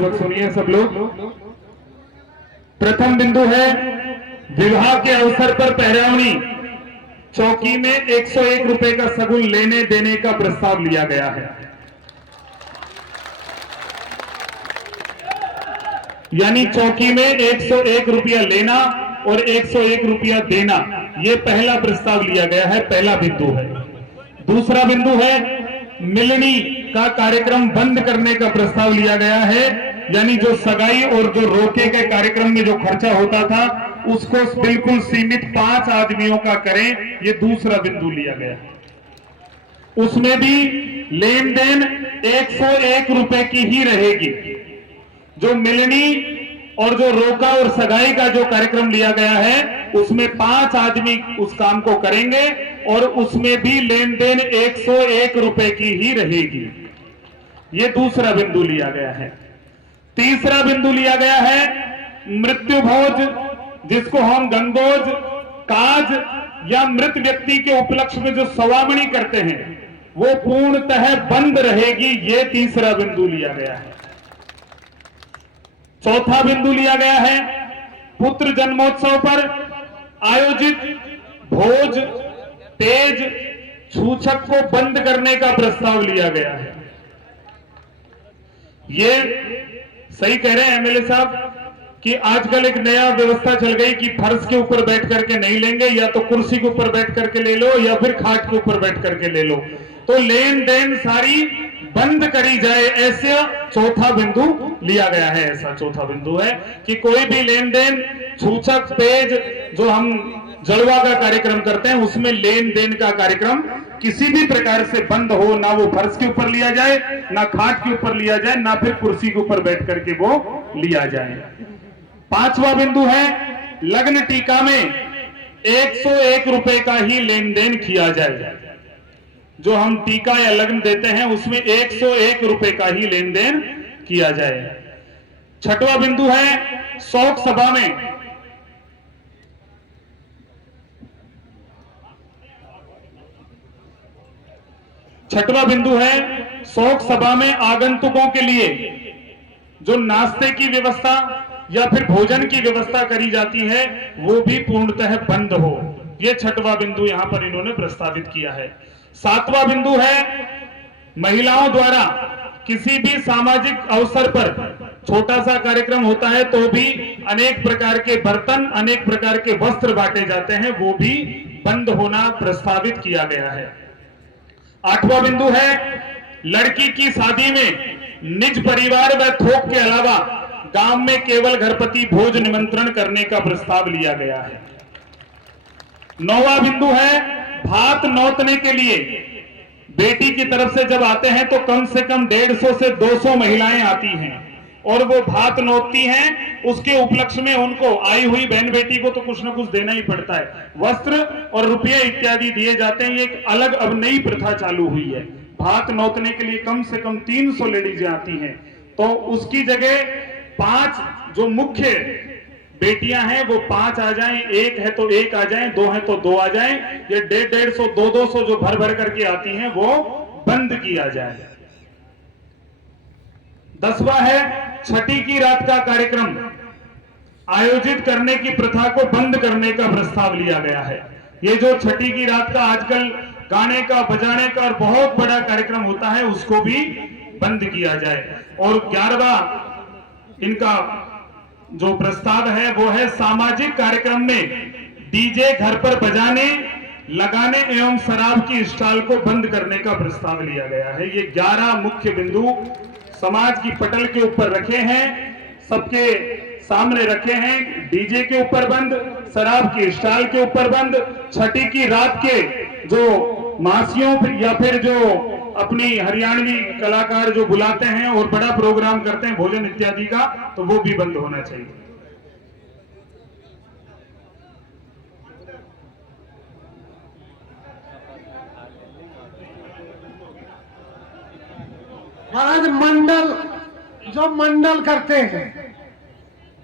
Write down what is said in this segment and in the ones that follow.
पूर्वक सुनिए सब लोग। प्रथम बिंदु है विवाह के अवसर पर पहरावनी चौकी में 101 रुपए का सगुन लेने देने का प्रस्ताव लिया गया है। यानी चौकी में 101 रुपया लेना और 101 रुपया देना, यह पहला प्रस्ताव लिया गया है, पहला बिंदु है। दूसरा बिंदु है मिलनी का कार्यक्रम बंद करने का प्रस्ताव लिया गया है। यानी जो सगाई और जो रोके के कार्यक्रम में जो खर्चा होता था उसको बिल्कुल सीमित 5 आदमियों का करें, यह दूसरा बिंदु लिया गया है। उसमें भी लेन देन 101 रुपए की ही रहेगी। जो मिलनी और जो रोका और सगाई का जो कार्यक्रम लिया गया है उसमें 5 आदमी उस काम को करेंगे और उसमें भी लेन देन 101 रुपए की ही रहेगी। यह दूसरा बिंदु लिया गया है। तीसरा बिंदु लिया गया है मृत्यु भोज, जिसको हम गंगोज, काज या मृत व्यक्ति के उपलक्ष्य में जो सवामणी करते हैं वो पूर्णतः बंद रहेगी। यह तीसरा बिंदु लिया गया है। चौथा बिंदु लिया गया है पुत्र जन्मोत्सव पर आयोजित भोज, तेज, छूछक को बंद करने का प्रस्ताव लिया गया है। ये सही कह रहे हैं एमएलए साहब कि आजकल एक नया व्यवस्था चल गई कि फर्श के ऊपर बैठ करके नहीं लेंगे, या तो कुर्सी के ऊपर बैठ करके ले लो या फिर खाट के ऊपर बैठ करके ले लो। तो लेन देन सारी बंद करी जाए, ऐसा चौथा बिंदु लिया गया है। ऐसा चौथा बिंदु है कि कोई भी लेन देन, छूछक, तेज, जो हम जलवा का कार्यक्रम करते हैं उसमें लेन देन का कार्यक्रम किसी भी प्रकार से बंद हो, ना वो फर्श के ऊपर लिया जाए, ना खाट के ऊपर लिया जाए, ना फिर कुर्सी के ऊपर बैठ करके वो लिया जाए। पांचवा बिंदु है लग्न टीका में 101 रुपए का ही लेन देन किया जाए। जो हम टीका या लग्न देते हैं उसमें 101 रुपए का ही लेन देन किया जाए। छठवां बिंदु है शोक सभा में शोक सभा में आगंतुकों के लिए जो नाश्ते की व्यवस्था या फिर भोजन की व्यवस्था करी जाती है वो भी पूर्णतः बंद हो। यह छठवां बिंदु यहां पर इन्होंने प्रस्तावित किया है। सातवां बिंदु है महिलाओं द्वारा किसी भी सामाजिक अवसर पर छोटा सा कार्यक्रम होता है तो भी अनेक प्रकार के बर्तन, अनेक प्रकार के वस्त्र बांटे जाते हैं, वो भी बंद होना प्रस्तावित किया गया है। आठवां बिंदु है लड़की की शादी में निज परिवार व थोक के अलावा गांव में केवल घरपति भोज निमंत्रण करने का प्रस्ताव लिया गया है। नौवां बिंदु है भात नौतने के लिए बेटी की तरफ से जब आते हैं तो कम से कम 150 से 200 महिलाएं आती हैं और वो भात नौतती हैं। उसके उपलक्ष्य में उनको आई हुई बहन बेटी को तो कुछ ना कुछ देना ही पड़ता है, वस्त्र और रुपये इत्यादि दिए जाते हैं। ये एक अलग अब नई प्रथा चालू हुई है। भात नौतने के लिए कम से कम 300 लेडीज आती हैं, तो उसकी जगह 5 जो मुख्य बेटियां हैं वो 5 आ जाएं, 1 है तो 1 आ जाएं, 2 है तो 2 आ जाएं। ये 150, 200 जो भर भर करके आती हैं वो बंद किया जाए। 10वां है छठी की रात का कार्यक्रम आयोजित करने की प्रथा को बंद करने का प्रस्ताव लिया गया है। ये जो छठी की रात का आजकल गाने का, बजाने का और बहुत बड़ा कार्यक्रम होता है उसको भी बंद किया जाए। और 11वां इनका जो प्रस्ताव है वो है सामाजिक कार्यक्रम में डीजे घर पर बजाने, लगाने एवं शराब की स्टॉल को बंद करने का प्रस्ताव लिया गया है। ये 11 मुख्य बिंदु समाज की पटल के ऊपर रखे हैं, सबके सामने रखे हैं। डीजे के ऊपर बंद, शराब की स्टॉल के ऊपर बंद, छठी की रात के जो मासियों या फिर जो अपनी हरियाणवी कलाकार जो बुलाते हैं और बड़ा प्रोग्राम करते हैं भोजन इत्यादि का, तो वो भी बंद होना चाहिए। महाराज मंडल जो मंडल करते हैं,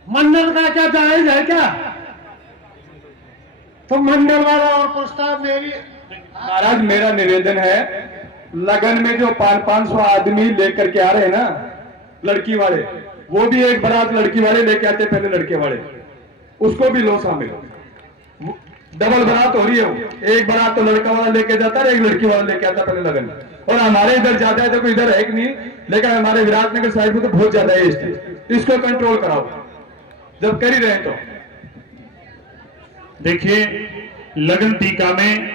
मंडल का क्या जायज है क्या? तो मंडल वाला और प्रस्ताव मेरी महाराज मेरा निवेदन है, लगन में जो 500 आदमी लेकर के आ रहे हैं ना लड़की वाले, वो भी एक बारात लड़की वाले लेके आते पहले लड़के वाले, उसको भी लो शामिल। डबल बारात हो रही है वो, एक बारात तो लड़का वाला लेके जाता है, एक लड़की वाला लेके आता पहले लगन। और हमारे इधर ज्यादा है, देखो इधर है कि नहीं, लेकिन हमारे विराटनगर साइड में तो बहुत ज्यादा है इस चीज। इसको कंट्रोल कराओ जब कर ही रहे तो। देखिए लगन टीका में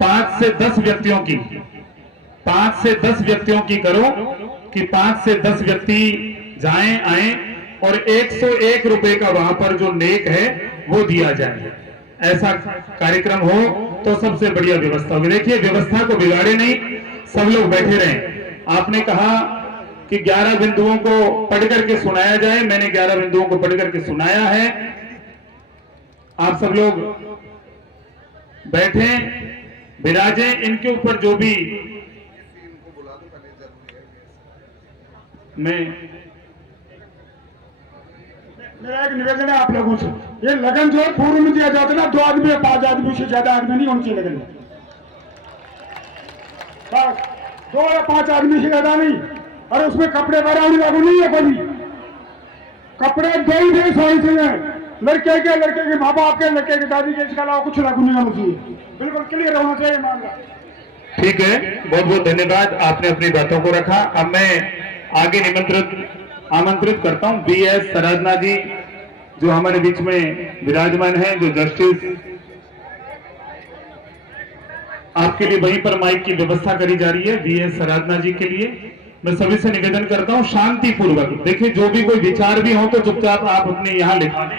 5 से 10 व्यक्तियों की, 5 से 10 व्यक्तियों की करो कि 5 से 10 व्यक्ति जाएं आए और 101 रुपए का वहां पर जो नेक है वो दिया जाए। ऐसा कार्यक्रम हो तो सबसे बढ़िया व्यवस्था होगी। देखिए व्यवस्था को बिगाड़े नहीं, सब लोग बैठे रहें। आपने कहा कि 11 बिंदुओं को पढ़ करके सुनाया जाए, मैंने 11 बिंदुओं को पढ़ करके सुनाया है। आप सब लोग बैठे विराजे, इनके ऊपर जो भी मैं मेरा एक निवेदन है आप लोगों से, ये लगन जो है पूर्व में दिया जाता है ना, 2 आदमी या 5 आदमी से ज्यादा आदमी नहीं होनी चाहिए लगन में। बस 2 या 5 आदमी से ज्यादा नहीं। और उसमें कपड़े बराबर लागू नहीं है, कोई कपड़े दे ही दे सही से है, लड़के के माँ बाप के, लड़के के दादी के, इसके अलावा कुछ लागू नहीं होना चाहिए। बिल्कुल क्लियर होना चाहिए मामला। ठीक है, बहुत बहुत धन्यवाद, आपने अपनी बातों को रखा। अब मैं आगे आमंत्रित करता हूं BS सराधना जी, जो हमारे बीच में विराजमान है, जो जस्टिस। आपके लिए वहीं पर माइक की व्यवस्था करी जा रही है BS सराधना जी के लिए। मैं सभी से निवेदन करता हूं शांति पूर्वक, देखिए जो भी कोई विचार भी हो तो चुपचाप आप अपने यहाँ लिखा दें।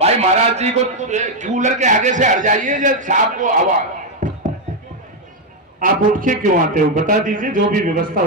भाई महाराज जी को कूलर के आगे से हट जाइए, जब साहब को आवाज। आप उठ के क्यों आते हो, बता दीजिए, जो भी व्यवस्था